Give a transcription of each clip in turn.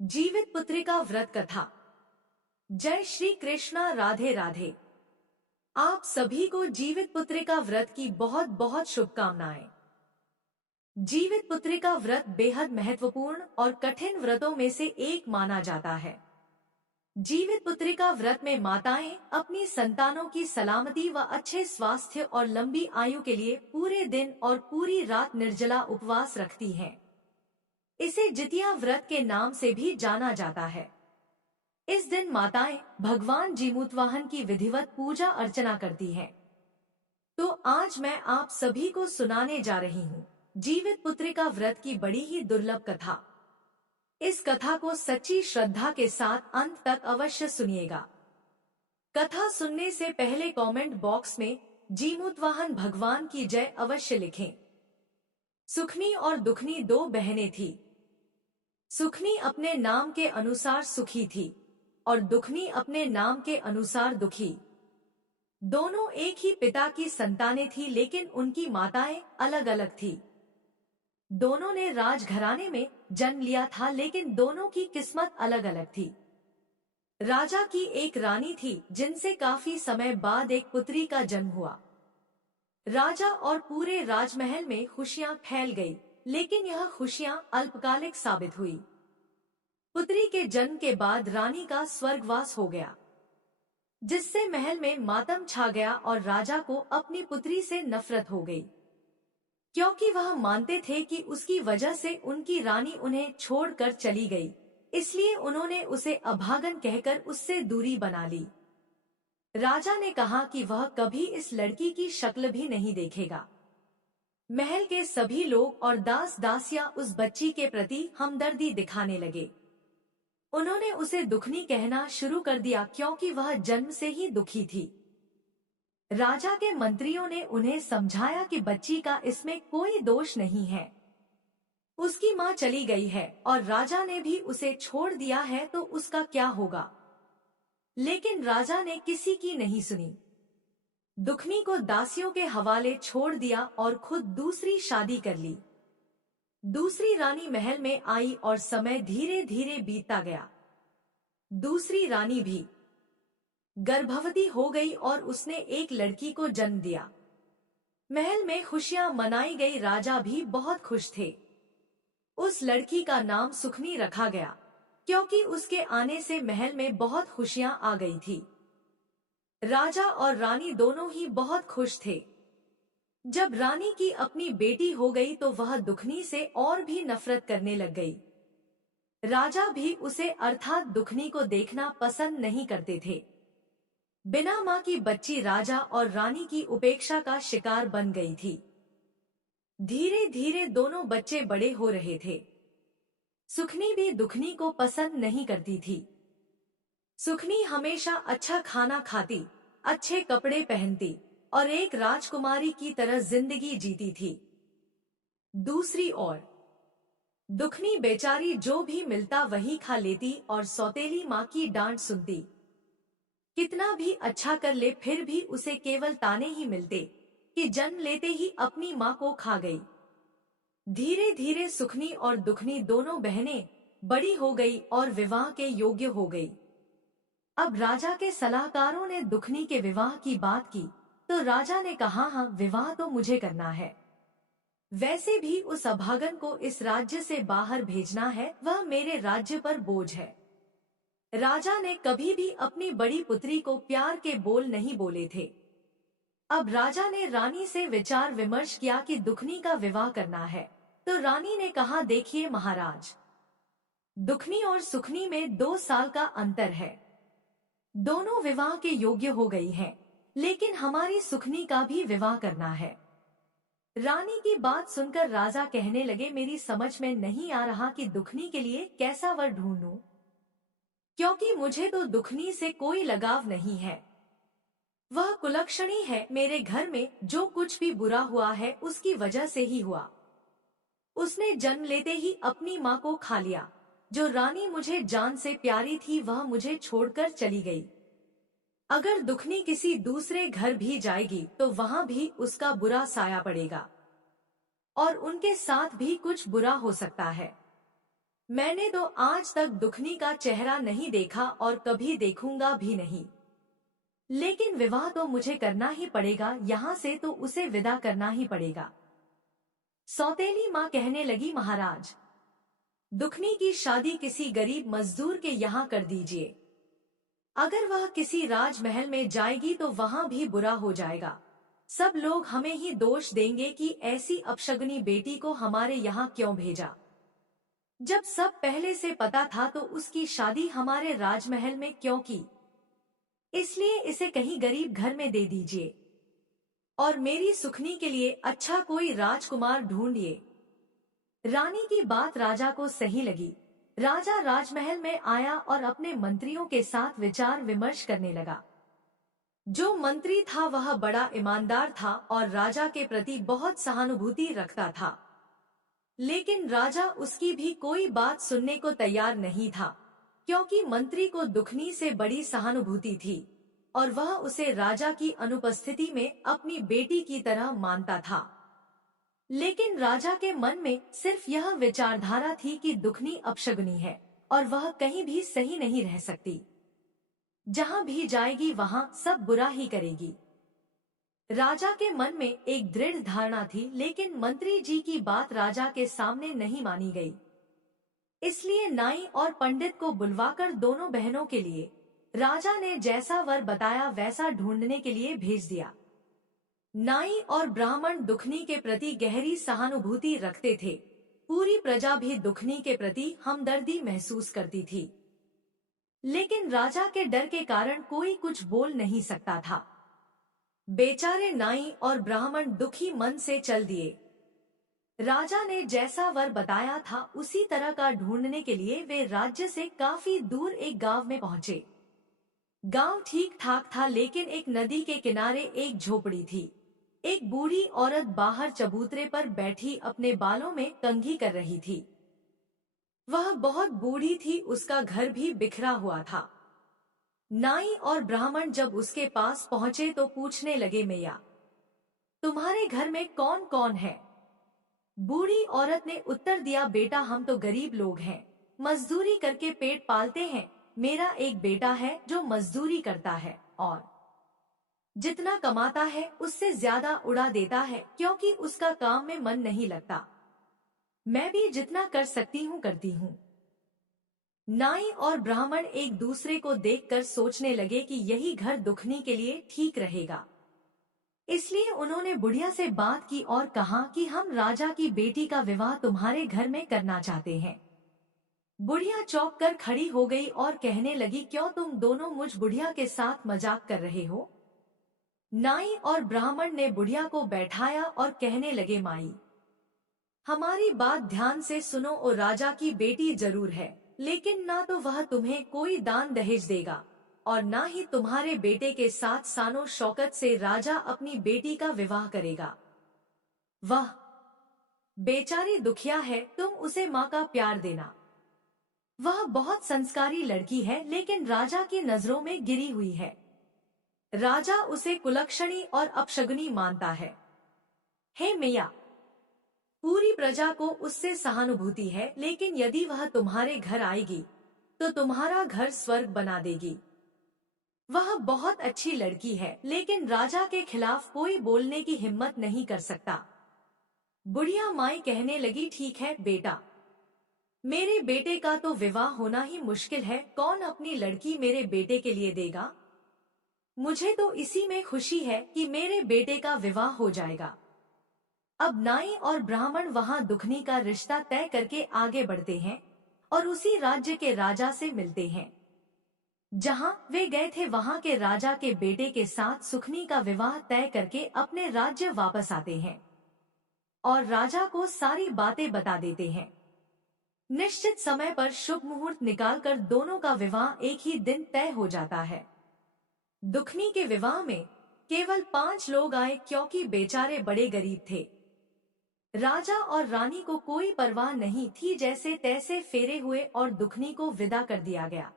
जीवित पुत्रिका व्रत कथा। जय श्री कृष्णा, राधे राधे। आप सभी को जीवित पुत्रिका व्रत की बहुत बहुत शुभकामनाएं। जीवित पुत्रिका व्रत बेहद महत्वपूर्ण और कठिन व्रतों में से एक माना जाता है। जीवित पुत्रिका व्रत में माताएं अपनी संतानों की सलामती व अच्छे स्वास्थ्य और लंबी आयु के लिए पूरे दिन और पूरी रात निर्जला उपवास रखती हैं। इसे जितिया व्रत के नाम से भी जाना जाता है। इस दिन माताएं भगवान जीमूतवाहन की विधिवत पूजा अर्चना करती हैं। तो आज मैं आप सभी को सुनाने जा रही हूँ जीवित पुत्रिका व्रत की बड़ी ही दुर्लभ कथा। इस कथा को सच्ची श्रद्धा के साथ अंत तक अवश्य सुनिएगा। कथा सुनने से पहले कमेंट बॉक्स में जीमूतवाहन भगवान की जय अवश्य लिखें। सुखनी और दुखनी दो बहनें थीं। सुखनी अपने नाम के अनुसार सुखी थी और दुखनी अपने नाम के अनुसार दुखी। दोनों एक ही पिता की संतानें थी, लेकिन उनकी माताएं अलग अलग थी। दोनों ने राजघराने में जन्म लिया था, लेकिन दोनों की किस्मत अलग अलग थी। राजा की एक रानी थी जिनसे काफी समय बाद एक पुत्री का जन्म हुआ। राजा और पूरे राजमहल में खुशियां फैल गई, लेकिन यह खुशियां अल्पकालिक साबित हुई। पुत्री के जन्म के बाद रानी का स्वर्गवास हो गया, जिससे महल में मातम छा गया और राजा को अपनी पुत्री से नफरत हो गई, क्योंकि वह मानते थे कि उसकी वजह से उनकी रानी उन्हें छोड़कर चली गई। इसलिए उन्होंने उसे अभागन कहकर उससे दूरी बना ली। राजा ने कहा कि वह कभी इस लड़की की शक्ल भी नहीं देखेगा। महल के सभी लोग और दास दासियां उस बच्ची के प्रति हमदर्दी दिखाने लगे। उन्होंने उसे दुखनी कहना शुरू कर दिया, क्योंकि वह जन्म से ही दुखी थी। राजा के मंत्रियों ने उन्हें समझाया कि बच्ची का इसमें कोई दोष नहीं है, उसकी माँ चली गई है और राजा ने भी उसे छोड़ दिया है, तो उसका क्या होगा। लेकिन राजा ने किसी की नहीं सुनी। दुखनी को दासियों के हवाले छोड़ दिया और खुद दूसरी शादी कर ली। दूसरी रानी महल में आई और समय धीरे धीरे बीतता गया। दूसरी रानी भी गर्भवती हो गई और उसने एक लड़की को जन्म दिया। महल में खुशियां मनाई गई। राजा भी बहुत खुश थे। उस लड़की का नाम सुखनी रखा गया, क्योंकि उसके आने से महल में बहुत खुशियां आ गई थी। राजा और रानी दोनों ही बहुत खुश थे। जब रानी की अपनी बेटी हो गई तो वह दुखनी से और भी नफरत करने लग गई। राजा भी उसे अर्थात दुखनी को देखना पसंद नहीं करते थे। बिना मां की बच्ची राजा और रानी की उपेक्षा का शिकार बन गई थी। धीरे धीरे दोनों बच्चे बड़े हो रहे थे। सुखनी भी दुखनी को पसंद नहीं करती थी। सुखनी हमेशा अच्छा खाना खाती, अच्छे कपड़े पहनती और एक राजकुमारी की तरह जिंदगी जीती थी। दूसरी ओर दुखनी बेचारी जो भी मिलता वही खा लेती और सौतेली माँ की डांट सुनती। कितना भी अच्छा कर ले फिर भी उसे केवल ताने ही मिलते कि जन्म लेते ही अपनी माँ को खा गई। धीरे धीरे सुखनी और दुखनी दोनों बहनें बड़ी हो गई और विवाह के योग्य हो गई। अब राजा के सलाहकारों ने दुखनी के विवाह की बात की, तो राजा ने कहा, हाँ, विवाह तो मुझे करना है। वैसे भी उस अभागन को इस राज्य से बाहर भेजना है, वह मेरे राज्य पर बोझ है। राजा ने कभी भी अपनी बड़ी पुत्री को प्यार के बोल नहीं बोले थे। अब राजा ने रानी से विचार विमर्श किया कि दुखनी का विवाह करना है। तो रानी ने कहा, देखिए महाराज, दुखनी और सुखनी में 2 साल का अंतर है। दोनों विवाह के योग्य हो गई हैं, लेकिन हमारी सुखनी का भी विवाह करना है। रानी की बात सुनकर राजा कहने लगे, मेरी समझ में नहीं आ रहा कि दुखनी के लिए कैसा वर ढूंढूं, क्योंकि मुझे तो दुखनी से कोई लगाव नहीं है। वह कुलक्षणी है। मेरे घर में जो कुछ भी बुरा हुआ है उसकी वजह से ही हुआ। उसने जन्म लेते ही अपनी माँ को खा लिया। जो रानी मुझे जान से प्यारी थी वह मुझे छोड़कर चली गई। अगर दुखनी किसी दूसरे घर भी जाएगी तो वहां भी उसका बुरा साया पड़ेगा और उनके साथ भी कुछ बुरा हो सकता है। मैंने तो आज तक दुखनी का चेहरा नहीं देखा और कभी देखूंगा भी नहीं। लेकिन विवाह तो मुझे करना ही पड़ेगा, यहाँ से तो उसे विदा करना ही पड़ेगा। सौतेली माँ कहने लगी, महाराज, दुखनी की शादी किसी गरीब मजदूर के यहाँ कर दीजिए। अगर वह किसी राजमहल में जाएगी तो वहाँ भी बुरा हो जाएगा। सब लोग हमें ही दोष देंगे कि ऐसी अपशगुनी बेटी को हमारे यहाँ क्यों भेजा। जब सब पहले से पता था तो उसकी शादी हमारे राजमहल में क्यों की। इसलिए इसे कहीं गरीब घर में दे दीजिए और मेरी सुखनी के लिए अच्छा कोई राजकुमार ढूंढिए। रानी की बात राजा को सही लगी। राजा राजमहल में आया और अपने मंत्रियों के साथ विचार विमर्श करने लगा। जो मंत्री था वह बड़ा ईमानदार था और राजा के प्रति बहुत सहानुभूति रखता था। लेकिन राजा उसकी भी कोई बात सुनने को तैयार नहीं था, क्योंकि मंत्री को दुखनी से बड़ी सहानुभूति थी और वह उसे राजा की अनुपस्थिति में अपनी बेटी की तरह मानता था। लेकिन राजा के मन में सिर्फ यह विचारधारा थी कि दुखनी अपशगुनी है और वह कहीं भी सही नहीं रह सकती। जहाँ भी जाएगी वहाँ सब बुरा ही करेगी। राजा के मन में एक दृढ़ धारणा थी, लेकिन मंत्री जी की बात राजा के सामने नहीं मानी गई। इसलिए नाई और पंडित को बुलवाकर दोनों बहनों के लिए राजा ने जैसा वर बताया वैसा ढूंढने के लिए भेज दिया। नाई और ब्राह्मण दुखनी के प्रति गहरी सहानुभूति रखते थे। पूरी प्रजा भी दुखनी के प्रति हमदर्दी महसूस करती थी, लेकिन राजा के डर के कारण कोई कुछ बोल नहीं सकता था। बेचारे नाई और ब्राह्मण दुखी मन से चल दिए। राजा ने जैसा वर बताया था उसी तरह का ढूंढने के लिए वे राज्य से काफी दूर एक गांव में पहुंचे। गांव ठीक ठाक था, लेकिन एक नदी के किनारे एक झोपड़ी थी। एक बूढ़ी औरत बाहर चबूतरे पर बैठी अपने बालों में कंघी कर रही थी। वह बहुत बूढ़ी थी, उसका घर भी बिखरा हुआ था। नाई और ब्राह्मण जब उसके पास पहुंचे तो पूछने लगे, मैया, तुम्हारे घर में कौन कौन है? बूढ़ी औरत ने उत्तर दिया, बेटा, हम तो गरीब लोग हैं, मजदूरी करके पेट पालते हैं। मेरा एक बेटा है जो मजदूरी करता है और जितना कमाता है उससे ज्यादा उड़ा देता है, क्योंकि उसका काम में मन नहीं लगता। मैं भी जितना कर सकती हूँ करती हूँ। नाई और ब्राह्मण एक दूसरे को देखकर सोचने लगे कि यही घर दुखनी के लिए ठीक रहेगा। इसलिए उन्होंने बुढ़िया से बात की और कहा कि हम राजा की बेटी का विवाह तुम्हारे घर में करना चाहते हैं। बुढ़िया चौंक कर खड़ी हो गई और कहने लगी, क्यों तुम दोनों मुझ बुढ़िया के साथ मजाक कर रहे हो? नाई और ब्राह्मण ने बुढ़िया को बैठाया और कहने लगे, माई, हमारी बात ध्यान से सुनो। और राजा की बेटी जरूर है, लेकिन ना तो वह तुम्हें कोई दान दहेज देगा और ना ही तुम्हारे बेटे के साथ सानो शौकत से राजा अपनी बेटी का विवाह करेगा। वह बेचारी दुखिया है, तुम उसे माँ का प्यार देना। वह बहुत संस्कारी लड़की है, लेकिन राजा की नजरों में गिरी हुई है। राजा उसे कुलक्षणी और अपशगुनी मानता है। हे मैया, पूरी प्रजा को उससे सहानुभूति है, लेकिन यदि वह तुम्हारे घर आएगी तो तुम्हारा घर स्वर्ग बना देगी। वह बहुत अच्छी लड़की है, लेकिन राजा के खिलाफ कोई बोलने की हिम्मत नहीं कर सकता। बुढ़िया माई कहने लगी, ठीक है बेटा, मेरे बेटे का तो विवाह होना ही मुश्किल है, कौन अपनी लड़की मेरे बेटे के लिए देगा? मुझे तो इसी में खुशी है कि मेरे बेटे का विवाह हो जाएगा। अब नाई और ब्राह्मण वहां दुखनी का रिश्ता तय करके आगे बढ़ते हैं और उसी राज्य के राजा से मिलते हैं। जहां वे गए थे वहां के राजा के बेटे के साथ सुखनी का विवाह तय करके अपने राज्य वापस आते हैं और राजा को सारी बातें बता देते हैं। निश्चित समय पर शुभ मुहूर्त निकालकर दोनों का विवाह एक ही दिन तय हो जाता है। दुखनी के विवाह में केवल 5 लोग आए, क्योंकि बेचारे बड़े गरीब थे। राजा और रानी को कोई परवाह नहीं थी, जैसे तैसे फेरे हुए और दुखनी को विदा कर दिया गया।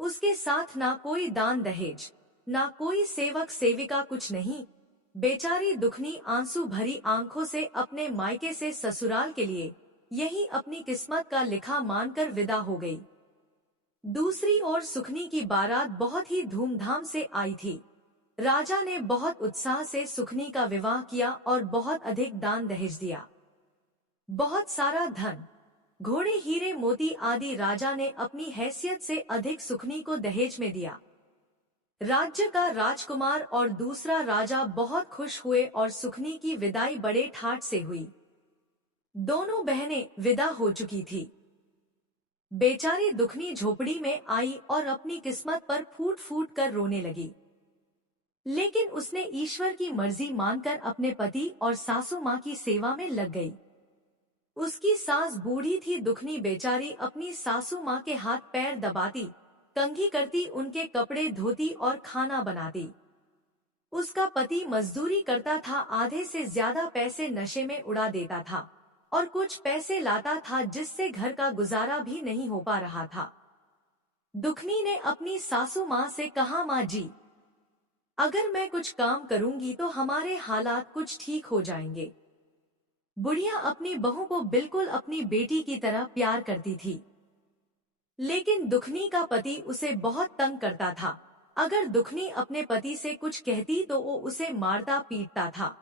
उसके साथ ना कोई दान दहेज, ना कोई सेवक सेविका, कुछ नहीं। बेचारी दुखनी आंसू भरी आंखों से अपने मायके से ससुराल के लिए यही अपनी किस्मत का लिखा मानकर विदा हो गई। दूसरी ओर सुखनी की बारात बहुत ही धूमधाम से आई थी। राजा ने बहुत उत्साह से सुखनी का विवाह किया और बहुत अधिक दान दहेज दिया। बहुत सारा धन, घोड़े, हीरे, मोती आदि राजा ने अपनी हैसियत से अधिक सुखनी को दहेज में दिया। राज्य का राजकुमार और दूसरा राजा बहुत खुश हुए और सुखनी की विदाई बड़े ठाट से हुई। दोनों बहनें विदा हो चुकी थी। बेचारी दुखनी झोपड़ी में आई और अपनी किस्मत पर फूट फूट कर रोने लगी। लेकिन उसने ईश्वर की मर्जी मानकर अपने पति और सासू माँ की सेवा में लग गई। उसकी सास बूढ़ी थी। दुखनी बेचारी अपनी सासू माँ के हाथ पैर दबाती, कंघी करती, उनके कपड़े धोती और खाना बनाती। उसका पति मजदूरी करता था, आधे से ज्यादा पैसे नशे में उड़ा देता था और कुछ पैसे लाता था जिससे घर का गुजारा भी नहीं हो पा रहा था। दुखनी ने अपनी सासू माँ से कहा, माँ जी, अगर मैं कुछ काम करूंगी तो हमारे हालात कुछ ठीक हो जाएंगे। बुढ़िया अपनी बहू को बिल्कुल अपनी बेटी की तरह प्यार करती थी, लेकिन दुखनी का पति उसे बहुत तंग करता था। अगर दुखनी अपने पति से कुछ कहती तो वो उसे मारता पीटता था।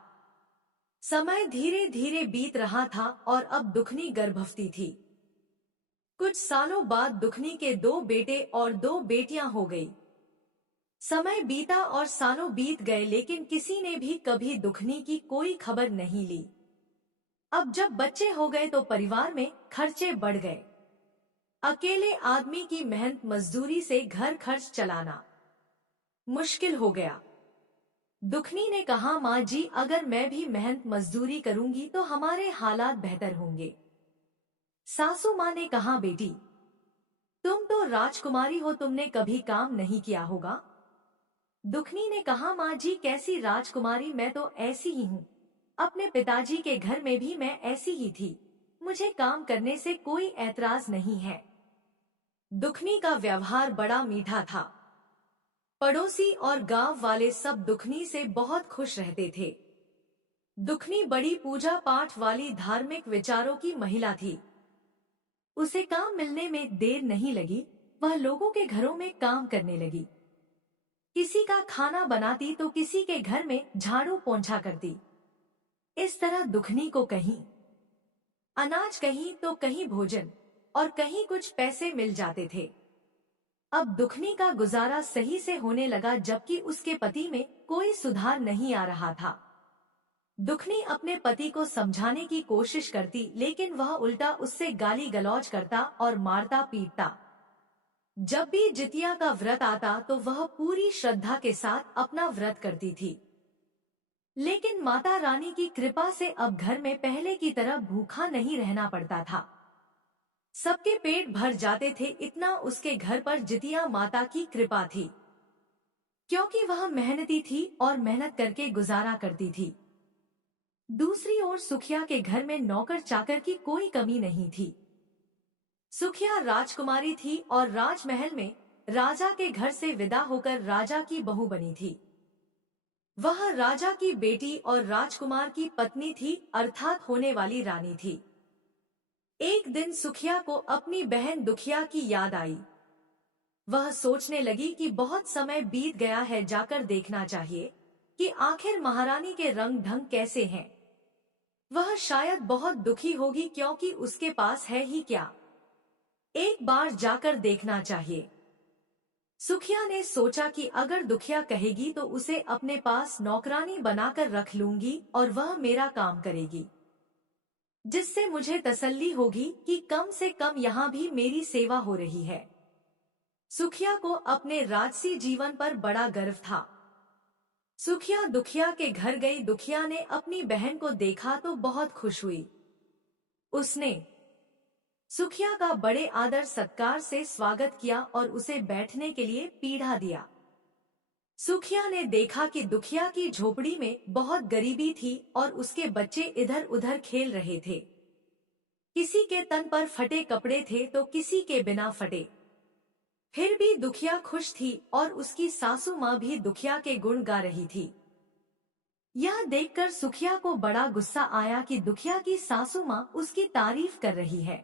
समय धीरे धीरे बीत रहा था और अब दुखनी गर्भवती थी। कुछ सालों बाद दुखनी के 2 बेटे और 2 बेटियां हो गई। समय बीता और सालों बीत गए, लेकिन किसी ने भी कभी दुखनी की कोई खबर नहीं ली। अब जब बच्चे हो गए तो परिवार में खर्चे बढ़ गए। अकेले आदमी की मेहनत मजदूरी से घर खर्च चलाना मुश्किल हो गया। दुखनी ने कहा, माँ जी, अगर मैं भी मेहनत मजदूरी करूंगी तो हमारे हालात बेहतर होंगे। सासू माँ ने कहा, बेटी, तुम तो राजकुमारी हो, तुमने कभी काम नहीं किया होगा। दुखनी ने कहा, माँ जी, कैसी राजकुमारी, मैं तो ऐसी ही हूँ। अपने पिताजी के घर में भी मैं ऐसी ही थी। मुझे काम करने से कोई ऐतराज नहीं है। दुखनी का व्यवहार बड़ा मीठा था। पड़ोसी और गांव वाले सब दुखनी से बहुत खुश रहते थे। दुखनी बड़ी पूजा पाठ वाली धार्मिक विचारों की महिला थी। उसे काम मिलने में देर नहीं लगी। वह लोगों के घरों में काम करने लगी। किसी का खाना बनाती तो किसी के घर में झाड़ू पोंछा करती। इस तरह दुखनी को कहीं अनाज, कहीं तो कहीं भोजन और कहीं कुछ पैसे मिल जाते थे। अब दुखनी का गुजारा सही से होने लगा, जबकि उसके पति में कोई सुधार नहीं आ रहा था। दुखनी अपने पति को समझाने की कोशिश करती, लेकिन वह उल्टा उससे गाली गलौज करता और मारता पीटता। जब भी जितिया का व्रत आता तो वह पूरी श्रद्धा के साथ अपना व्रत करती थी। लेकिन माता रानी की कृपा से अब घर में पहले की तरह भूखा नहीं रहना पड़ता था। सबके पेट भर जाते थे, इतना उसके घर पर जितिया माता की कृपा थी, क्योंकि वह मेहनती थी और मेहनत करके गुजारा करती थी। दूसरी ओर सुखिया के घर में नौकर चाकर की कोई कमी नहीं थी। सुखिया राजकुमारी थी और राजमहल में राजा के घर से विदा होकर राजा की बहू बनी थी। वह राजा की बेटी और राजकुमार की पत्नी थी, अर्थात होने वाली रानी थी। एक दिन सुखिया को अपनी बहन दुखिया की याद आई। वह सोचने लगी कि बहुत समय बीत गया है, जाकर देखना चाहिए कि आखिर महारानी के रंग ढंग कैसे हैं। वह शायद बहुत दुखी होगी, क्योंकि उसके पास है ही क्या, एक बार जाकर देखना चाहिए। सुखिया ने सोचा कि अगर दुखिया कहेगी तो उसे अपने पास नौकरानी बनाकर रख लूंगी और वह मेरा काम करेगी, जिससे मुझे तसल्ली होगी कि कम से कम यहाँ भी मेरी सेवा हो रही है। सुखिया को अपने राजसी जीवन पर बड़ा गर्व था। सुखिया दुखिया के घर गई। दुखिया ने अपनी बहन को देखा तो बहुत खुश हुई। उसने सुखिया का बड़े आदर सत्कार से स्वागत किया और उसे बैठने के लिए पीढ़ा दिया। सुखिया ने देखा कि दुखिया की झोपड़ी में बहुत गरीबी थी और उसके बच्चे इधर उधर खेल रहे थे। किसी के तन पर फटे कपड़े थे तो किसी के बिना फटे। फिर भी दुखिया खुश थी और उसकी सासू माँ भी दुखिया के गुण गा रही थी। यह देखकर सुखिया को बड़ा गुस्सा आया कि दुखिया की सासू माँ उसकी तारीफ कर रही है।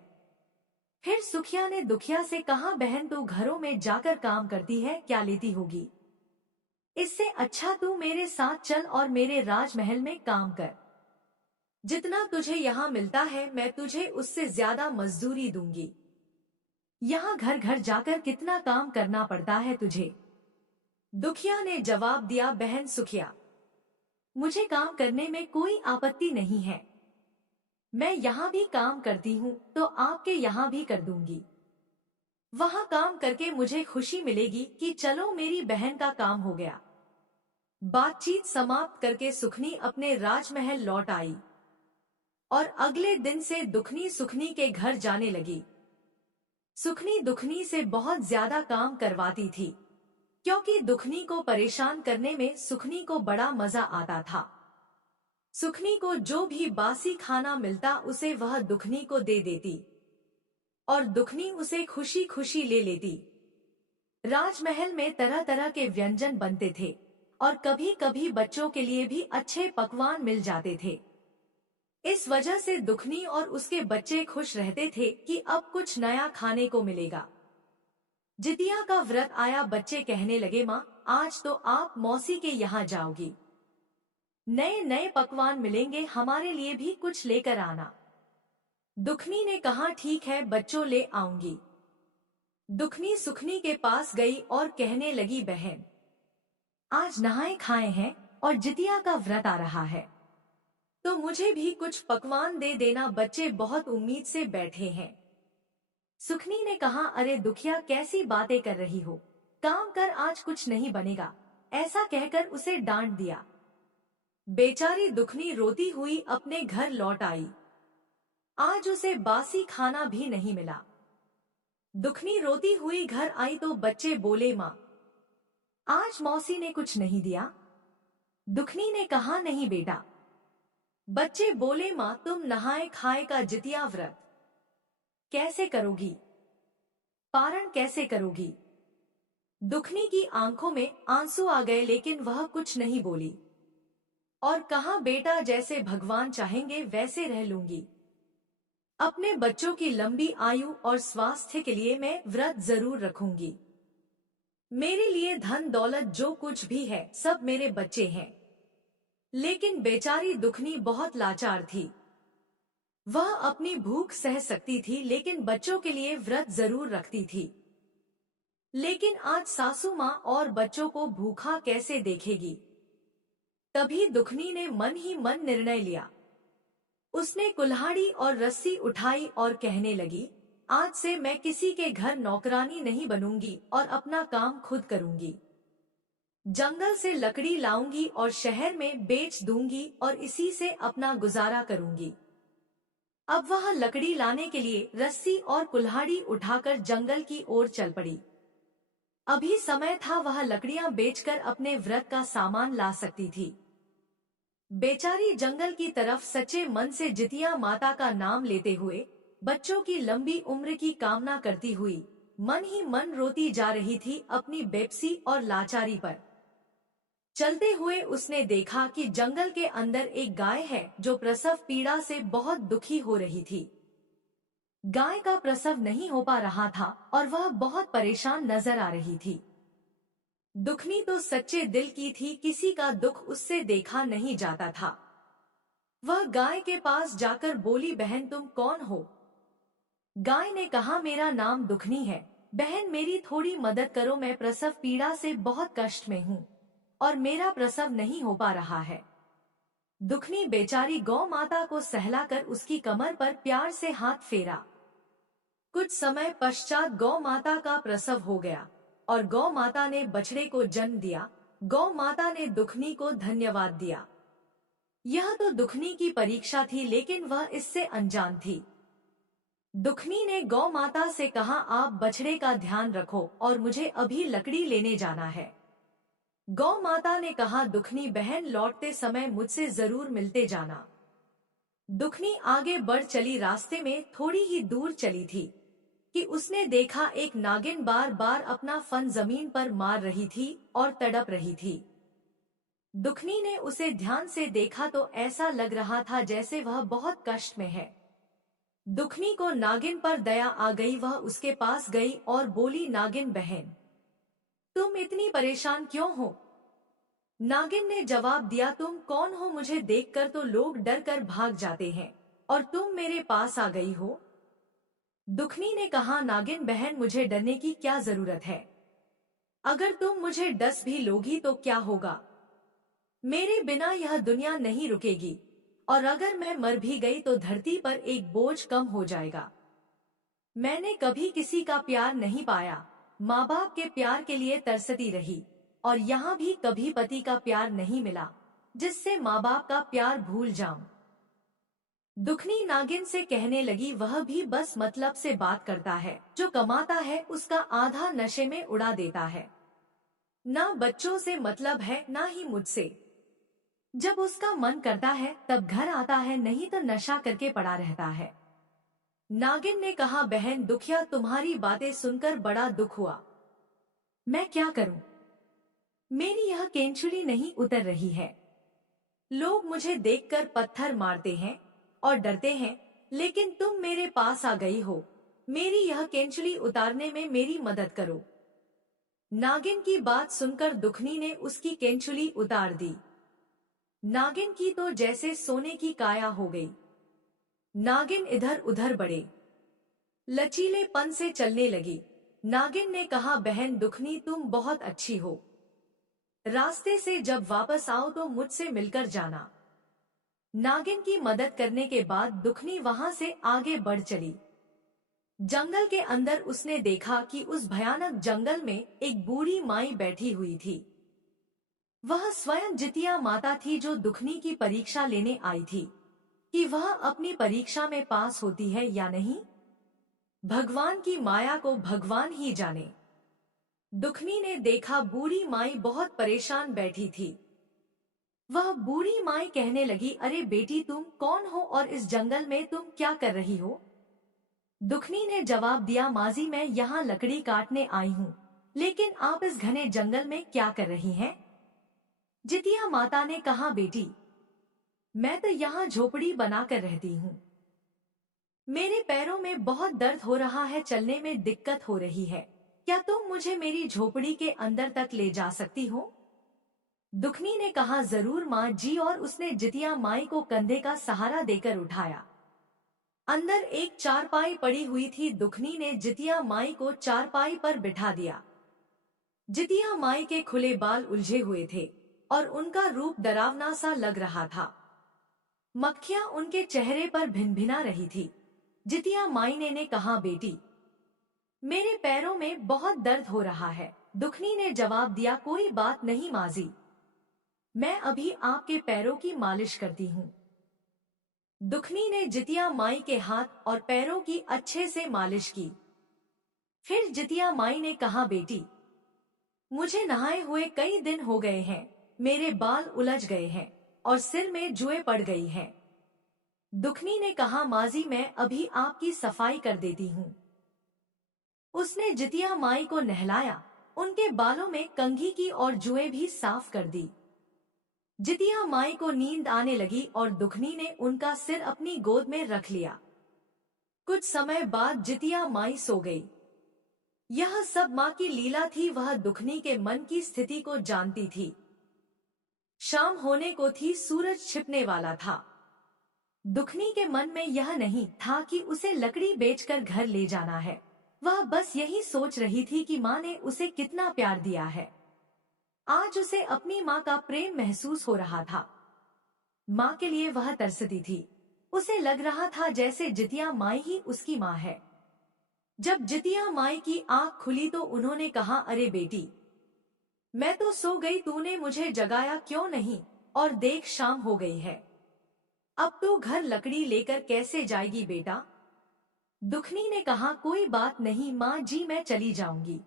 फिर सुखिया ने दुखिया से कहा, बहन तू घरों में जाकर काम करती है, क्या लेती होगी? इससे अच्छा तू मेरे साथ चल और मेरे राजमहल में काम कर। जितना तुझे यहाँ मिलता है मैं तुझे उससे ज्यादा मजदूरी दूंगी। यहाँ घर घर जाकर कितना काम करना पड़ता है तुझे? दुखिया ने जवाब दिया, बहन सुखिया, मुझे काम करने में कोई आपत्ति नहीं है। मैं यहाँ भी काम करती हूँ तो आपके यहाँ भी कर दूंगी। वहाँ काम करके मुझे खुशी मिलेगी कि चलो मेरी बहन का काम हो गया। बातचीत समाप्त करके सुखनी अपने राजमहल लौट आई और अगले दिन से दुखनी सुखनी के घर जाने लगी। सुखनी दुखनी से बहुत ज्यादा काम करवाती थी, क्योंकि दुखनी को परेशान करने में सुखनी को बड़ा मजा आता था। सुखनी को जो भी बासी खाना मिलता उसे वह दुखनी को दे देती और दुखनी उसे खुशी खुशी ले लेती। राजमहल में तरह तरह के व्यंजन बनते थे और कभी कभी बच्चों के लिए भी अच्छे पकवान मिल जाते थे। इस वजह से दुखनी और उसके बच्चे खुश रहते थे कि अब कुछ नया खाने को मिलेगा। जितिया का व्रत आया, बच्चे कहने लगे, माँ आज तो आप मौसी के यहाँ जाओगी, नए नए पकवान मिलेंगे, हमारे लिए भी कुछ लेकर आना। दुखनी ने कहा, ठीक है बच्चों, ले आऊंगी। दुखनी सुखनी के पास गई और कहने लगी, बहन आज नहाए खाए हैं और जितिया का व्रत आ रहा है, तो मुझे भी कुछ पकवान दे देना, बच्चे बहुत उम्मीद से बैठे हैं। सुखनी ने कहा, अरे दुखिया कैसी बातें कर रही हो, काम कर, आज कुछ नहीं बनेगा। ऐसा कहकर उसे डांट दिया। बेचारी दुखनी रोती हुई अपने घर लौट आई। आज उसे बासी खाना भी नहीं मिला। दुखनी रोती हुई घर आई तो बच्चे बोले, माँ आज मौसी ने कुछ नहीं दिया। दुखनी ने कहा, नहीं बेटा। बच्चे बोले, माँ तुम नहाए खाए का जितिया व्रत कैसे करोगी, पारण कैसे करोगी? दुखनी की आंखों में आंसू आ गए, लेकिन वह कुछ नहीं बोली और कहा, बेटा जैसे भगवान चाहेंगे वैसे रह लूंगी। अपने बच्चों की लंबी आयु और स्वास्थ्य के लिए मैं व्रत जरूर रखूंगी। मेरे लिए धन दौलत जो कुछ भी है सब मेरे बच्चे हैं। लेकिन बेचारी दुखनी बहुत लाचार थी। वह अपनी भूख सह सकती थी लेकिन बच्चों के लिए व्रत जरूर रखती थी। लेकिन आज सासू माँ और बच्चों को भूखा कैसे देखेगी? तभी दुखनी ने मन ही मन निर्णय लिया। उसने कुल्हाड़ी और रस्सी उठाई और कहने लगी, आज से मैं किसी के घर नौकरानी नहीं बनूंगी और अपना काम खुद करूंगी। जंगल से लकड़ी लाऊंगी और शहर में बेच दूंगी और इसी से अपना गुजारा करूंगी। अब वह लकड़ी लाने के लिए रस्सी और कुल्हाड़ी उठाकर जंगल की ओर चल पड़ी। अभी समय था, वह लकड़ियां बेचकर अपने व्रत का सामान ला सकती थी। बेचारी जंगल की तरफ सच्चे मन से जितिया माता का नाम लेते हुए, बच्चों की लंबी उम्र की कामना करती हुई मन ही मन रोती जा रही थी अपनी बेबसी और लाचारी पर। चलते हुए उसने देखा कि जंगल के अंदर एक गाय है जो प्रसव पीड़ा से बहुत दुखी हो रही थी। गाय का प्रसव नहीं हो पा रहा था और वह बहुत परेशान नजर आ रही थी। दुखनी तो सच्चे दिल की थी, किसी का दुख उससे देखा नहीं जाता था। वह गाय के पास जाकर बोली, बहन तुम कौन हो? गाय ने कहा, मेरा नाम दुखनी है। बहन मेरी थोड़ी मदद करो, मैं प्रसव पीड़ा से बहुत कष्ट में हूँ और मेरा प्रसव नहीं हो पा रहा है। दुखनी बेचारी गौ माता को सहलाकर उसकी कमर पर प्यार से हाथ फेरा। कुछ समय पश्चात गौ माता का प्रसव हो गया और गौ माता ने बछड़े को जन्म दिया। गौ माता ने दुखनी को धन्यवाद दिया। यह तो दुखनी की परीक्षा थी, लेकिन वह इससे अनजान थी। दुखनी ने गौ माता से कहा, आप बछड़े का ध्यान रखो और मुझे अभी लकड़ी लेने जाना है। गौ माता ने कहा, दुखनी बहन लौटते समय मुझसे जरूर मिलते जाना। दुखनी आगे बढ़ चली। रास्ते में थोड़ी ही दूर चली थी कि उसने देखा एक नागिन बार बार अपना फन जमीन पर मार रही थी और तड़प रही थी। दुखनी ने उसे ध्यान से देखा तो ऐसा लग रहा था जैसे वह बहुत कष्ट में है। दुखनी को नागिन पर दया आ गई। वह उसके पास गई और बोली, नागिन बहन, तुम इतनी परेशान क्यों हो? नागिन ने जवाब दिया, तुम कौन हो? मुझे देखकर तो लोग डर कर भाग जाते हैं और तुम मेरे पास आ गई हो। दुखनी ने कहा, नागिन बहन, मुझे डरने की क्या जरूरत है? अगर तुम मुझे डस भी लोगी तो क्या होगा? मेरे बिना यह दुनिया नहीं रुकेगी, और अगर मैं मर भी गई तो धरती पर एक बोझ कम हो जाएगा। मैंने कभी किसी का प्यार नहीं पाया, माँ बाप के प्यार के लिए तरसती रही, और यहाँ भी कभी पति का प्यार नहीं मिला जिससे माँ बाप का प्यार भूल जाऊं। दुखनी नागिन से कहने लगी, वह भी बस मतलब से बात करता है, जो कमाता है उसका आधा नशे में उड़ा देता है। ना बच्चों से मतलब है ना ही मुझसे। जब उसका मन करता है तब घर आता है, नहीं तो नशा करके पड़ा रहता है। नागिन ने कहा, बहन दुखिया, तुम्हारी बातें सुनकर बड़ा दुख हुआ। मैं क्या करूं? मेरी यह केंचुली नहीं उतर रही है। लोग मुझे देखकर पत्थर मारते हैं और डरते हैं, लेकिन तुम मेरे पास आ गई हो। मेरी यह केंचुली उतारने में मेरी मदद करो। नागिन की बात सुनकर दुखनी ने उसकी केंचुली उतार दी। नागिन की तो जैसे सोने की काया हो गई। नागिन इधर उधर बढ़े लचीलेपन से चलने लगी। नागिन ने कहा, बहन दुखनी, तुम बहुत अच्छी हो। रास्ते से जब वापस आओ तो मुझसे मिलकर जाना। नागिन की मदद करने के बाद दुखनी वहां से आगे बढ़ चली। जंगल के अंदर उसने देखा कि उस भयानक जंगल में एक बूढ़ी माई बैठी हुई थी। वह स्वयं जितिया माता थी, जो दुखनी की परीक्षा लेने आई थी कि वह अपनी परीक्षा में पास होती है या नहीं। भगवान की माया को भगवान ही जाने। दुखनी ने देखा बूढ़ी माई बहुत परेशान बैठी थी। वह बूढ़ी माई कहने लगी, अरे बेटी, तुम कौन हो और इस जंगल में तुम क्या कर रही हो? दुखनी ने जवाब दिया, माजी, मैं यहाँ लकड़ी काटने आई हूँ, लेकिन आप इस घने जंगल में क्या कर रही हैं? जितिया माता ने कहा, बेटी, मैं तो यहाँ झोपड़ी बनाकर रहती हूँ। मेरे पैरों में बहुत दर्द हो रहा है, चलने में दिक्कत हो रही है। क्या तुम मुझे मेरी झोपड़ी के अंदर तक ले जा सकती हो? दुखनी ने कहा, जरूर माँ जी, और उसने जितिया माई को कंधे का सहारा देकर उठाया। अंदर एक चारपाई पड़ी हुई थी। दुखनी ने जितिया माई को चारपाई पर बिठा दिया। जितिया माई के खुले बाल उलझे हुए थे और उनका रूप डरावना सा लग रहा था। मक्खियां उनके चेहरे पर भिनभिना रही थी। जितिया माई ने कहा, बेटी, मेरे पैरों में बहुत दर्द हो रहा है। दुखनी ने जवाब दिया, कोई बात नहीं माजी, मैं अभी आपके पैरों की मालिश करती हूँ। दुखनी ने जितिया माई के हाथ और पैरों की अच्छे से मालिश की। फिर जितिया माई ने कहा, बेटी, मुझे नहाए हुए कई दिन हो गए हैं। मेरे बाल उलझ गए हैं और सिर में जुएं पड़ गई हैं। दुखनी ने कहा, माजी, मैं अभी आपकी सफाई कर देती हूँ। उसने जितिया माई को नहलाया, उनके बालों में कंघी की और जुएं भी साफ कर दी। जितिया माई को नींद आने लगी और दुखनी ने उनका सिर अपनी गोद में रख लिया। कुछ समय बाद जितिया माई सो गई। यह सब माँ की लीला थी। वह दुखनी के मन की स्थिति को जानती थी। शाम होने को थी, सूरज छिपने वाला था। दुखनी के मन में यह नहीं था कि उसे लकड़ी बेचकर घर ले जाना है। वह बस यही सोच रही थी कि माँ ने उसे कितना प्यार दिया है। आज उसे अपनी माँ का प्रेम महसूस हो रहा था। माँ के लिए वह तरसती थी। उसे लग रहा था जैसे जितिया माई ही उसकी माँ है। जब जितिया माई की आंख खुली तो उन्होंने कहा, अरे बेटी, मैं तो सो गई, तूने मुझे जगाया क्यों नहीं? और देख, शाम हो गई है। अब तू घर लकड़ी लेकर कैसे जाएगी बेटा? दुखनी ने कहा, कोई बात नहीं माँ जी, मैं चली जाऊंगी।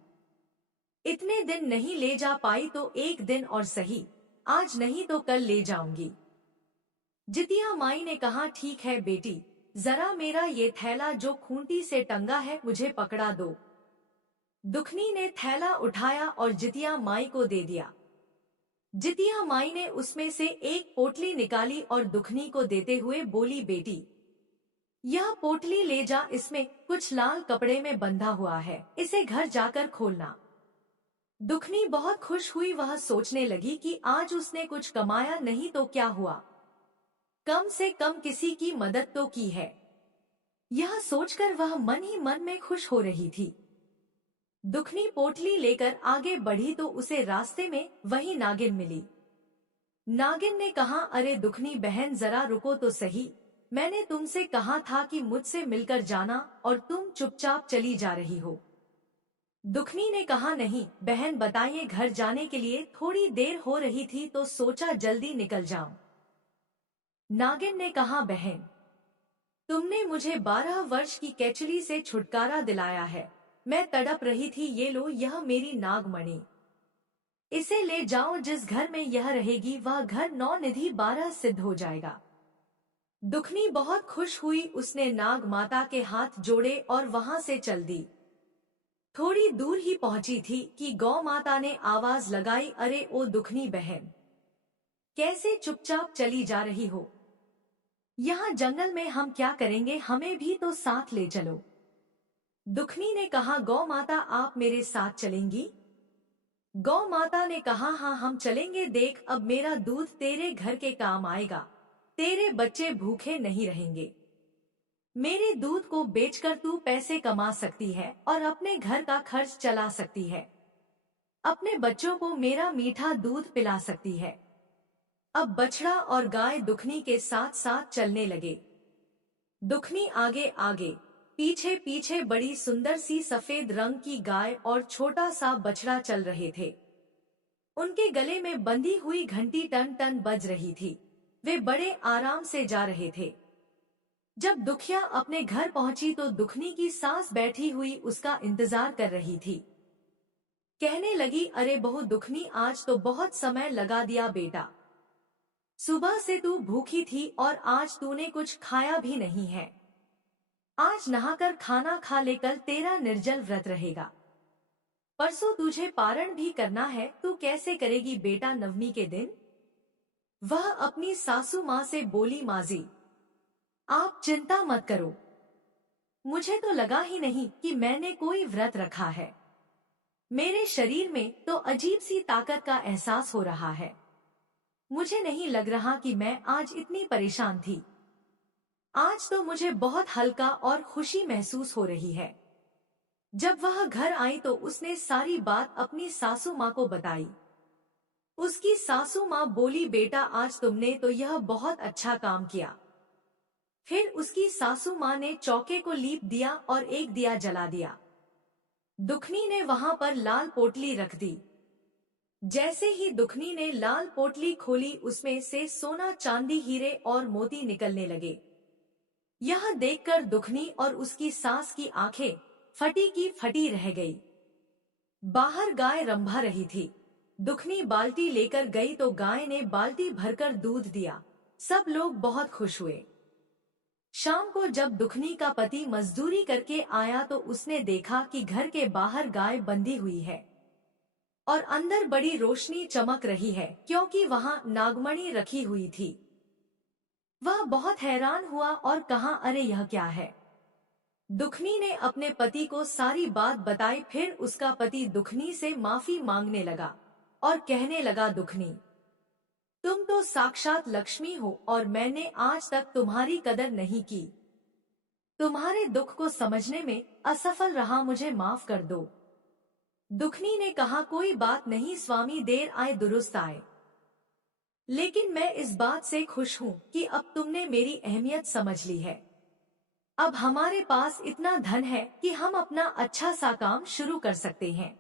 इतने दिन नहीं ले जा पाई तो एक दिन और सही, आज नहीं तो कल ले जाऊंगी। जितिया माई ने कहा, ठीक है बेटी, जरा मेरा ये थैला जो खूंटी से टंगा है मुझे पकड़ा दो। दुखनी ने थैला उठाया और जितिया माई को दे दिया। जितिया माई ने उसमें से एक पोटली निकाली और दुखनी को देते हुए बोली, बेटी यह पोटली ले जा, इसमें कुछ लाल कपड़े में बंधा हुआ है, इसे घर जाकर खोलना। दुखनी बहुत खुश हुई। वह सोचने लगी कि आज उसने कुछ कमाया नहीं तो क्या हुआ, कम से कम किसी की मदद तो की है। यह सोचकर वह मन ही मन में खुश हो रही थी। दुखनी पोटली लेकर आगे बढ़ी तो उसे रास्ते में वही नागिन मिली। नागिन ने कहा, अरे दुखनी बहन, जरा रुको तो सही, मैंने तुमसे कहा था कि मुझसे मिलकर जाना और तुम चुपचाप चली जा रही हो। दुखनी ने कहा, नहीं बहन, बताइए, घर जाने के लिए थोड़ी देर हो रही थी तो सोचा जल्दी निकल जाऊं। नागिन ने कहा, बहन तुमने मुझे 12 वर्ष की केचुली से छुटकारा दिलाया है, मैं तड़प रही थी, ये लो यह मेरी नागमणि, इसे ले जाओ, जिस घर में यह रहेगी वह घर 9 निधि 12 सिद्ध हो जाएगा। दुखनी बहुत खुश हुई। उसने नाग माता के हाथ जोड़े और वहां से चल दी। थोड़ी दूर ही पहुंची थी कि गौ माता ने आवाज लगाई, अरे ओ दुखनी बहन, कैसे चुपचाप चली जा रही हो? यहाँ जंगल में हम क्या करेंगे, हमें भी तो साथ ले चलो। दुखनी ने कहा, गौ माता आप मेरे साथ चलेंगी? गौ माता ने कहा, हाँ हम चलेंगे, देख अब मेरा दूध तेरे घर के काम आएगा, तेरे बच्चे भूखे नहीं रहेंगे। मेरे दूध को बेचकर तू पैसे कमा सकती है और अपने घर का खर्च चला सकती है, अपने बच्चों को मेरा मीठा दूध पिला सकती है। अब बछड़ा और गाय दुखनी के साथ साथ चलने लगे। दुखनी आगे आगे, पीछे पीछे बड़ी सुंदर सी सफेद रंग की गाय और छोटा सा बछड़ा चल रहे थे। उनके गले में बंधी हुई घंटी टन टन बज रही थी। वे बड़े आराम से जा रहे थे। जब दुखिया अपने घर पहुंची तो दुखनी की सास बैठी हुई उसका इंतजार कर रही थी। कहने लगी, अरे बहू दुखनी, आज तो बहुत समय लगा दिया बेटा, सुबह से तू भूखी थी और आज तूने कुछ खाया भी नहीं है। आज नहाकर खाना खा ले, कल तेरा निर्जल व्रत रहेगा। परसों तुझे पारण भी करना है, तू कैसे करेगी बेटा नवमी के दिन? वह अपनी सासू माँ से बोली, माँ जी आप चिंता मत करो, मुझे तो लगा ही नहीं कि मैंने कोई व्रत रखा है। मेरे शरीर में तो अजीब सी ताकत का एहसास हो रहा है। मुझे नहीं लग रहा कि मैं आज इतनी परेशान थी। आज तो मुझे बहुत हल्का और खुशी महसूस हो रही है। जब वह घर आई तो उसने सारी बात अपनी सासू माँ को बताई। उसकी सासू माँ बोली, बेटा आज तुमने तो यह बहुत अच्छा काम किया। फिर उसकी सासू माँ ने चौके को लीप दिया और एक दिया जला दिया। दुखनी ने वहां पर लाल पोटली रख दी। जैसे ही दुखनी ने लाल पोटली खोली, उसमें से सोना, चांदी, हीरे और मोती निकलने लगे। यह देखकर दुखनी और उसकी सास की आंखें फटी की फटी रह गई। बाहर गाय रंभा रही थी। दुखनी बाल्टी लेकर गई तो गाय ने बाल्टी भरकर दूध दिया। सब लोग बहुत खुश हुए। शाम को जब दुखनी का पति मजदूरी करके आया तो उसने देखा कि घर के बाहर गाय बंधी हुई है और अंदर बड़ी रोशनी चमक रही है, क्योंकि वहां नागमणि रखी हुई थी। वह बहुत हैरान हुआ और कहा, अरे यह क्या है? दुखनी ने अपने पति को सारी बात बताई। फिर उसका पति दुखनी से माफी मांगने लगा और कहने लगा, दुखनी तुम तो साक्षात लक्ष्मी हो और मैंने आज तक तुम्हारी कदर नहीं की। तुम्हारे दुख को समझने में असफल रहा, मुझे माफ कर दो। दुखनी ने कहा, कोई बात नहीं स्वामी, देर आए दुरुस्त आए। लेकिन मैं इस बात से खुश हूँ कि अब तुमने मेरी अहमियत समझ ली है। अब हमारे पास इतना धन है कि हम अपना अच्छा सा काम शुरू कर सकते हैं।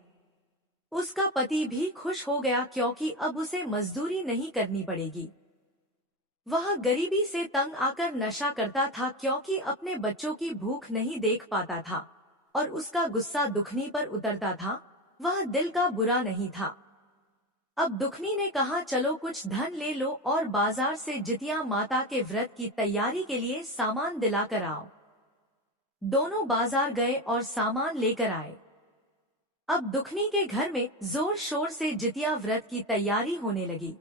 उसका पति भी खुश हो गया क्योंकि अब उसे मजदूरी नहीं करनी पड़ेगी। वह गरीबी से तंग आकर नशा करता था क्योंकि अपने बच्चों की भूख नहीं देख पाता था और उसका गुस्सा दुखनी पर उतरता था। वह दिल का बुरा नहीं था। अब दुखनी ने कहा, चलो कुछ धन ले लो और बाजार से जितिया माता के व्रत की तैयारी के लिए सामान दिलाकर आओ। दोनों बाजार गए और सामान लेकर आए। अब दुखनी के घर में जोर शोर से जितिया व्रत की तैयारी होने लगी।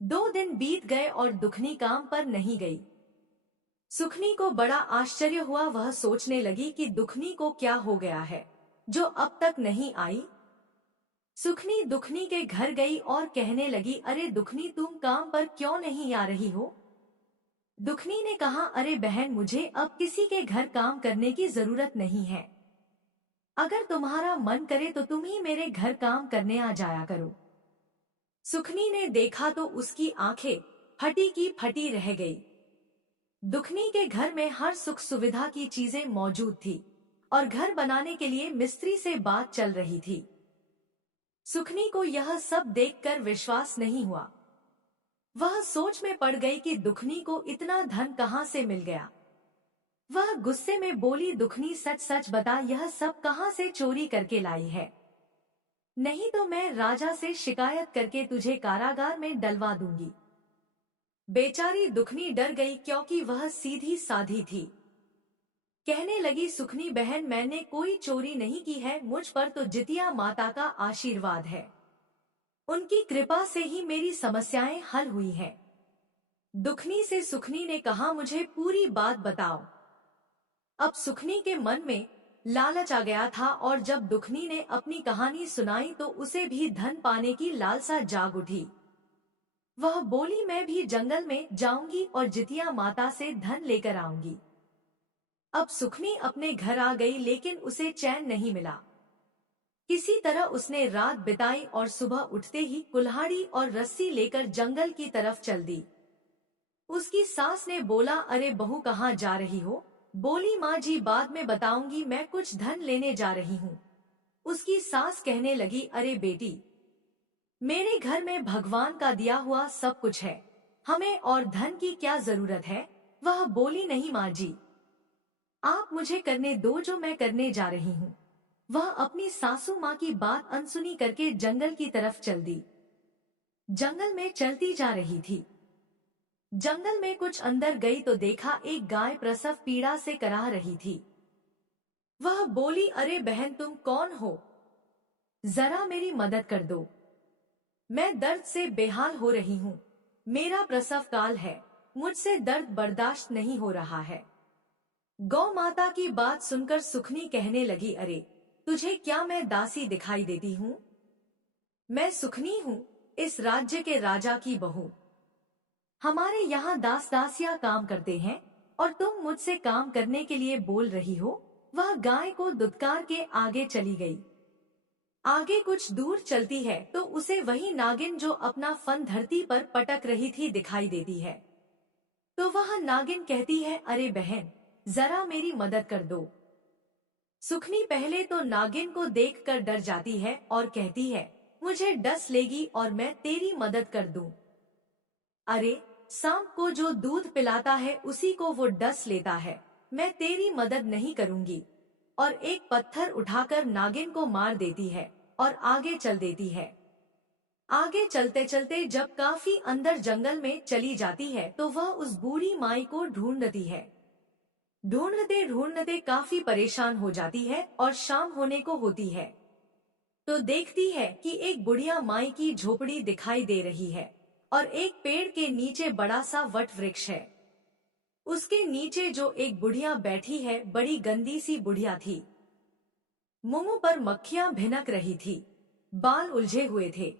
2 दिन बीत गए और दुखनी काम पर नहीं गई। सुखनी को बड़ा आश्चर्य हुआ। वह सोचने लगी कि दुखनी को क्या हो गया है जो अब तक नहीं आई। सुखनी दुखनी के घर गई और कहने लगी, अरे दुखनी, तुम काम पर क्यों नहीं आ रही हो? दुखनी ने कहा, अरे बहन, मुझे अब किसी के घर काम करने की जरूरत नहीं है। अगर तुम्हारा मन करे तो तुम ही मेरे घर काम करने आ जाया करो। सुखनी ने देखा तो उसकी आंखें फटी की फटी रह गई। दुखनी के घर में हर सुख सुविधा की चीजें मौजूद थी और घर बनाने के लिए मिस्त्री से बात चल रही थी। सुखनी को यह सब देखकर विश्वास नहीं हुआ। वह सोच में पड़ गई कि दुखनी को इतना धन कहां से मिल गया। वह गुस्से में बोली, दुखनी, सच सच बता, यह सब कहां से चोरी करके लाई है? नहीं तो मैं राजा से शिकायत करके तुझे कारागार में डलवा दूंगी। बेचारी दुखनी डर गई क्योंकि वह सीधी साधी थी। कहने लगी, सुखनी बहन, मैंने कोई चोरी नहीं की है। मुझ पर तो जितिया माता का आशीर्वाद है। उनकी कृपा से ही मेरी समस्याएं हल हुई हैं। दुखनी से सुखनी ने कहा, मुझे पूरी बात बताओ। अब सुखनी के मन में लालच आ गया था और जब दुखनी ने अपनी कहानी सुनाई तो उसे भी धन पाने की लालसा जाग उठी। वह बोली, मैं भी जंगल में जाऊंगी और जितिया माता से धन लेकर आऊंगी। अब सुखनी अपने घर आ गई लेकिन उसे चैन नहीं मिला। किसी तरह उसने रात बिताई और सुबह उठते ही कुल्हाड़ी और रस्सी लेकर जंगल की तरफ चल दी। उसकी सास ने बोला, अरे बहू, कहाँ जा रही हो? बोली, माँ जी, बाद में बताऊंगी, मैं कुछ धन लेने जा रही हूँ। उसकी सास कहने लगी, अरे बेटी, मेरे घर में भगवान का दिया हुआ सब कुछ है, हमें और धन की क्या जरूरत है? वह बोली, नहीं माँ जी, आप मुझे करने दो जो मैं करने जा रही हूँ। वह अपनी सासू माँ की बात अनसुनी करके जंगल की तरफ चल दी। जंगल में चलती जा रही थी। जंगल में कुछ अंदर गई तो देखा एक गाय प्रसव पीड़ा से कराह रही थी। वह बोली, अरे बहन, तुम कौन हो? जरा मेरी मदद कर दो, मैं दर्द से बेहाल हो रही हूँ। मेरा प्रसव काल है, मुझसे दर्द बर्दाश्त नहीं हो रहा है। गौ माता की बात सुनकर सुखनी कहने लगी, अरे तुझे क्या मैं दासी दिखाई देती हूँ? मैं सुखनी हूँ, इस राज्य के राजा की बहू। हमारे यहाँ दास दासियां काम करते हैं और तुम मुझसे काम करने के लिए बोल रही हो? वह गाय को दुत्कार के आगे चली गई। आगे कुछ दूर चलती है तो उसे वही नागिन जो अपना फन धरती पर पटक रही थी दिखाई देती है। तो वह नागिन कहती है, अरे बहन, जरा मेरी मदद कर दो। सुखनी पहले तो नागिन को देखकर डर जाती है और कहती है, मुझे डस लेगी और मैं तेरी मदद कर दूं। अरे, सांप को जो दूध पिलाता है उसी को वो डस लेता है, मैं तेरी मदद नहीं करूंगी। और एक पत्थर उठाकर नागिन को मार देती है और आगे चल देती है। आगे चलते चलते जब काफी अंदर जंगल में चली जाती है तो वह उस बूढ़ी माई को ढूंढती है। ढूंढते ढूंढते काफी परेशान हो जाती है और शाम होने को होती है तो देखती है कि एक बुढ़िया माई की झोपड़ी दिखाई दे रही है और एक पेड़ के नीचे बड़ा सा वट वृक्ष है। उसके नीचे जो एक बुढ़िया बैठी है, बड़ी गंदी सी बुढ़िया थी। मुंह पर मक्खियां भिनक रही थी, बाल उलझे हुए थे,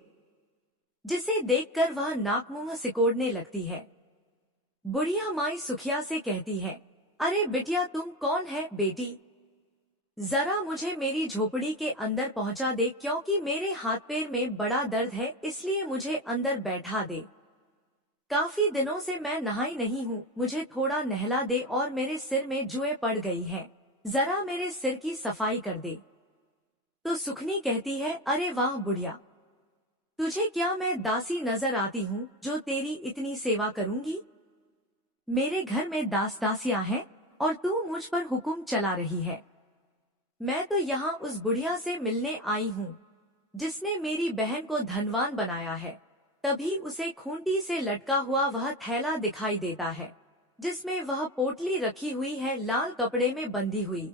जिसे देखकर वह नाक मुंह सिकोड़ने लगती है। बुढ़िया माई सुखिया से कहती है, अरे बिटिया, तुम कौन है बेटी? जरा मुझे मेरी झोपड़ी के अंदर पहुंचा दे, क्योंकि मेरे हाथ पैर में बड़ा दर्द है, इसलिए मुझे अंदर बैठा दे। काफी दिनों से मैं नहाई नहीं हूँ, मुझे थोड़ा नहला दे और मेरे सिर में जुएं पड़ गई हैं, जरा मेरे सिर की सफाई कर दे। तो सुखनी कहती है, अरे वाह बुढ़िया, तुझे क्या मैं दासी नजर आती हूँ जो तेरी इतनी सेवा करूंगी? मेरे घर में दास दासियां हैं और तू मुझ पर हुक्म चला रही है। मैं तो यहाँ उस बुढ़िया से मिलने आई हूँ जिसने मेरी बहन को धनवान बनाया है। तभी उसे खूंटी से लटका हुआ वह थैला दिखाई देता है जिसमें वह पोटली रखी हुई है, लाल कपड़े में बंधी हुई।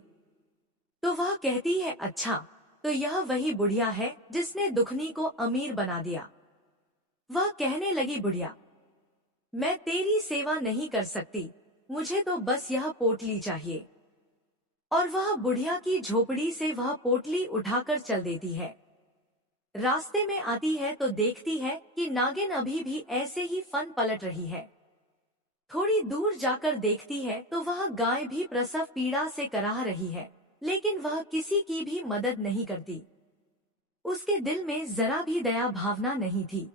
तो वह कहती है, अच्छा, तो यह वही बुढ़िया है जिसने दुखनी को अमीर बना दिया। वह कहने लगी, बुढ़िया, मैं तेरी सेवा नहीं कर सकती, मुझे तो बस यह पोटली चाहिए। और वह बुढ़िया की झोपड़ी से वह पोटली उठाकर चल देती है। रास्ते में आती है तो देखती है कि नागिन अभी भी ऐसे ही फन पलट रही है। थोड़ी दूर जाकर देखती है तो वह गाय भी प्रसव पीड़ा से कराह रही है, लेकिन वह किसी की भी मदद नहीं करती। उसके दिल में जरा भी दया भावना नहीं थी।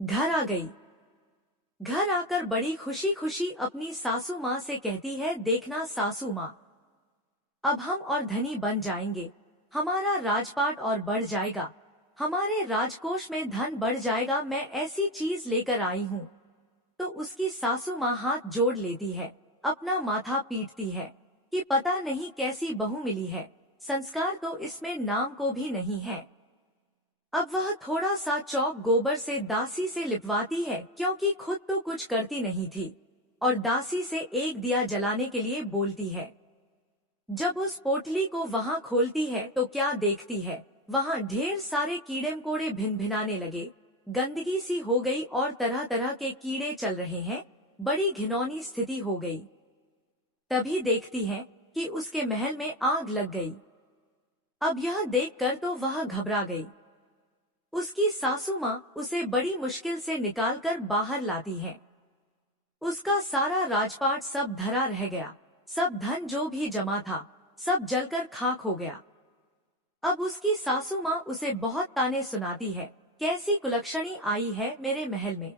घर आ गई। घर आकर बड़ी खुशी खुशी अपनी सासू माँ से कहती है, देखना सासू माँ, अब हम और धनी बन जाएंगे, हमारा राजपाट और बढ़ जाएगा, हमारे राजकोष में धन बढ़ जाएगा, मैं ऐसी चीज लेकर आई हूँ। तो उसकी सासू माँ हाथ जोड़ लेती है, अपना माथा पीटती है कि पता नहीं कैसी बहू मिली है, संस्कार तो इसमें नाम को भी नहीं है। अब वह थोड़ा सा चौक गोबर से दासी से लिपवाती है, क्योंकि खुद तो कुछ करती नहीं थी, और दासी से एक दिया जलाने के लिए बोलती है। जब उस पोटली को वहां खोलती है तो क्या देखती है, वहां ढेर सारे कीड़े मकोड़े भिनभिनाने लगे, गंदगी सी हो गई और तरह तरह के कीड़े चल रहे हैं। बड़ी घिनौनी स्थिति हो गई। तभी देखती है कि उसके महल में आग लग गई। अब यह देखकर तो वह घबरा गई। उसकी सासू माँ उसे बड़ी मुश्किल से निकालकर बाहर लाती है। उसका सारा राजपाट सब धरा रह गया, सब धन जो भी जमा था सब जलकर खाक हो गया। अब उसकी सासू माँ उसे बहुत ताने सुनाती है, कैसी कुलक्षणी आई है मेरे महल में,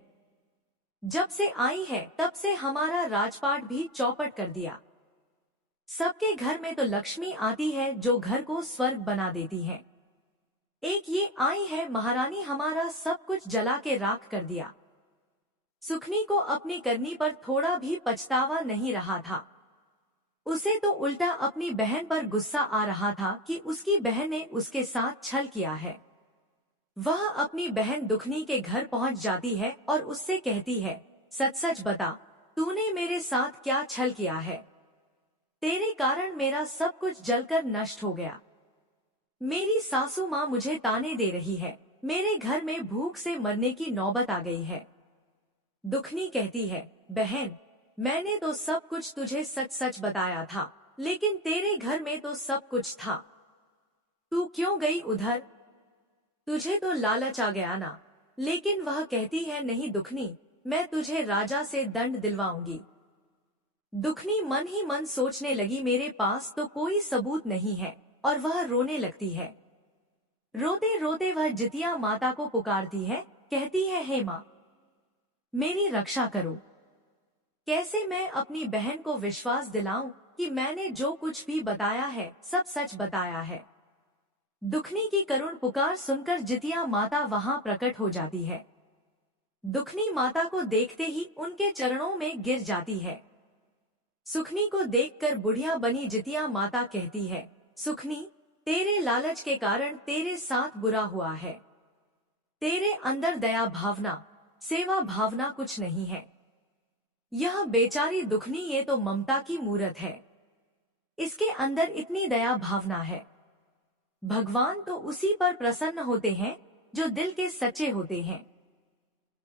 जब से आई है तब से हमारा राजपाट भी चौपट कर दिया। सबके घर में तो लक्ष्मी आती है जो घर को स्वर्ग बना देती है, एक ये आई है महारानी, हमारा सब कुछ जला के राख कर दिया। सुखनी को अपनी करनी पर थोड़ा भी पछतावा नहीं रहा था। उसे तो उल्टा अपनी बहन पर गुस्सा आ रहा था कि उसकी बहन ने उसके साथ छल किया है। वह अपनी बहन दुखनी के घर पहुंच जाती है और उससे कहती है, सच सच बता, तूने मेरे साथ क्या छल किया है? तेरे कारण मेरा सब कुछ जलकर नष्ट हो गया। मेरी सासू माँ मुझे ताने दे रही है, मेरे घर में भूख से मरने की नौबत आ गई है। दुखनी कहती है, बहन, मैंने तो सब कुछ तुझे सच सच बताया था, लेकिन तेरे घर में तो सब कुछ था, तू क्यों गई उधर? तुझे तो लालच आ गया ना। लेकिन वह कहती है, नहीं दुखनी, मैं तुझे राजा से दंड दिलवाऊंगी। दुखनी मन ही मन सोचने लगी, मेरे पास तो कोई सबूत नहीं है, और वह रोने लगती है। रोते रोते वह जितिया माता को पुकारती है, कहती है, हे माँ, मेरी रक्षा करो। कैसे मैं अपनी बहन को विश्वास दिलाऊं कि मैंने जो कुछ भी बताया है सब सच बताया है। दुखनी की करुण पुकार सुनकर जितिया माता वहां प्रकट हो जाती है। दुखनी माता को देखते ही उनके चरणों में गिर जाती है। सुखनी को देखकर बुढ़िया बनी जितिया माता कहती है, सुखनी, तेरे लालच के कारण तेरे साथ बुरा हुआ है। तेरे अंदर दया भावना, सेवा भावना कुछ नहीं है। यह बेचारी दुखनी ये तो ममता की मूरत है, इसके अंदर इतनी दया भावना है। भगवान तो उसी पर प्रसन्न होते हैं जो दिल के सच्चे होते हैं।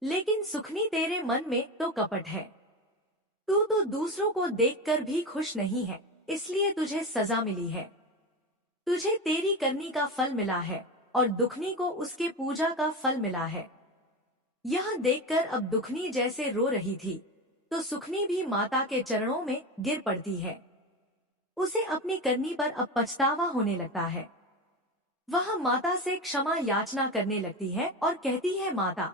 लेकिन सुखनी, तेरे मन में तो कपट है। तू तो दूसरों को देखकर भी खुश नहीं है, इसलिए तुझे सजा मिली है। तुझे तेरी करनी का फल मिला है और दुखनी को उसके पूजा का फल मिला है। यह देखकर अब दुखनी जैसे रो रही थी, तो सुखनी भी माता के चरणों में गिर पड़ती है। उसे अपनी करनी पर अब पछतावा होने लगता है। वह माता से क्षमा याचना करने लगती है और कहती है, माता,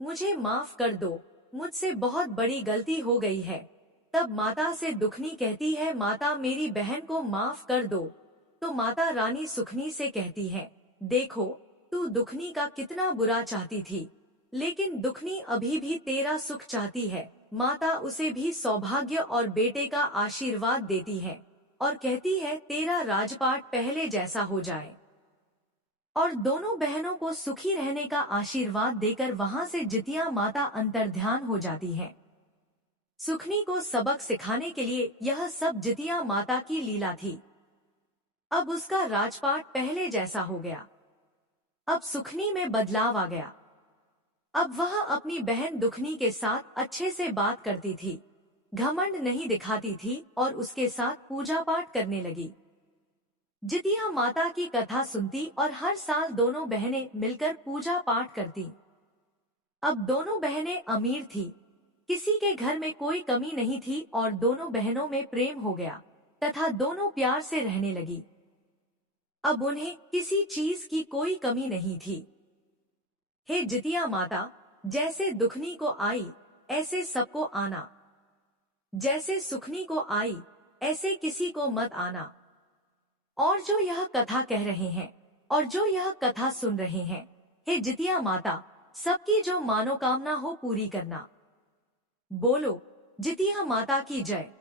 मुझे माफ कर दो, मुझसे बहुत बड़ी गलती हो गई है। तब माता से दुखनी कहती है, माता, मेरी बहन को माफ कर दो। तो माता रानी सुखनी से कहती है, देखो, तू दुखनी का कितना बुरा चाहती थी, लेकिन दुखनी अभी भी तेरा सुख चाहती है। माता उसे भी सौभाग्य और बेटे का आशीर्वाद देती है और कहती है, तेरा राजपाट पहले जैसा हो जाए। और दोनों बहनों को सुखी रहने का आशीर्वाद देकर वहां से जितिया माता अंतर्ध्यान हो जाती है। सुखनी को सबक सिखाने के लिए यह सब जितिया माता की लीला थी। अब उसका राजपाट पहले जैसा हो गया। अब सुखनी में बदलाव आ गया। अब वह अपनी बहन दुखनी के साथ अच्छे से बात करती थी, घमंड नहीं दिखाती थी और उसके साथ पूजा पाठ करने लगी। जितिया माता की कथा सुनती और हर साल दोनों बहनें मिलकर पूजा पाठ करती। अब दोनों बहनें अमीर थी, किसी के घर में कोई कमी नहीं थी और दोनों बहनों में प्रेम हो गया तथा दोनों प्यार से रहने लगी। अब उन्हें किसी चीज की कोई कमी नहीं थी। हे जितिया माता, जैसे दुखनी को आई ऐसे सबको आना, जैसे सुखनी को आई ऐसे किसी को मत आना। और जो यह कथा कह रहे हैं और जो यह कथा सुन रहे हैं, हे जितिया माता, सबकी जो मनोकामना हो पूरी करना। बोलो जितिया माता की जय।